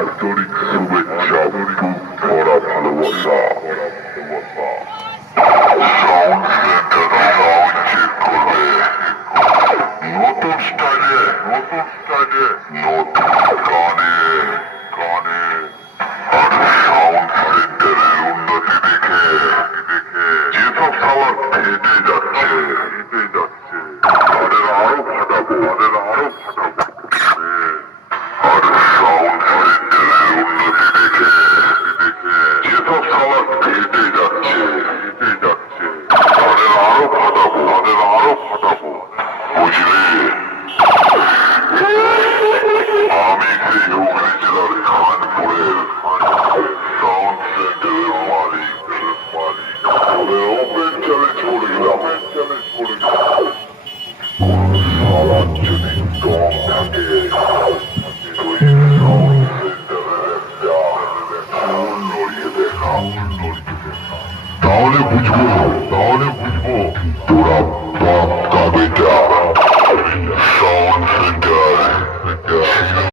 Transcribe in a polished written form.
আন্তরিক শুভেচ্ছা, ভরা ভালোবাসা। সাউন্ড সেন্টার সাউন্ড চেক করবে নতুন স্টাইলে, নতুন স্টাইলে, নতুন গানে গানে। আর সাউন্ড সেন্টারের উন্নতি দেখে যেসব সাওয়ার ফেটে যাচ্ছে তাদের আরো ফাটাবো, তাদের আরো ফাটাবো। আর সাউন্ড সেন্টারের উন্নতি দেখে যেসব সাওয়ার ফেটে যাচ্ছে তাদের আরো ফাটাবো, তাদের আরো ফাটাবো। বুঝলে, আমি সেই হুগলি জেলার খানপুরের সাউন্ড সেন্টারের মালিক। ওপেন চ্যালেঞ্জ করে গেলাম, কোন সালার যদি দম থাকে তুই সাউন্ড সেন্টারের একটা চুল নড়িয়ে দেখা, তাহলে বুঝবো তোরা বাপ কা বেটা।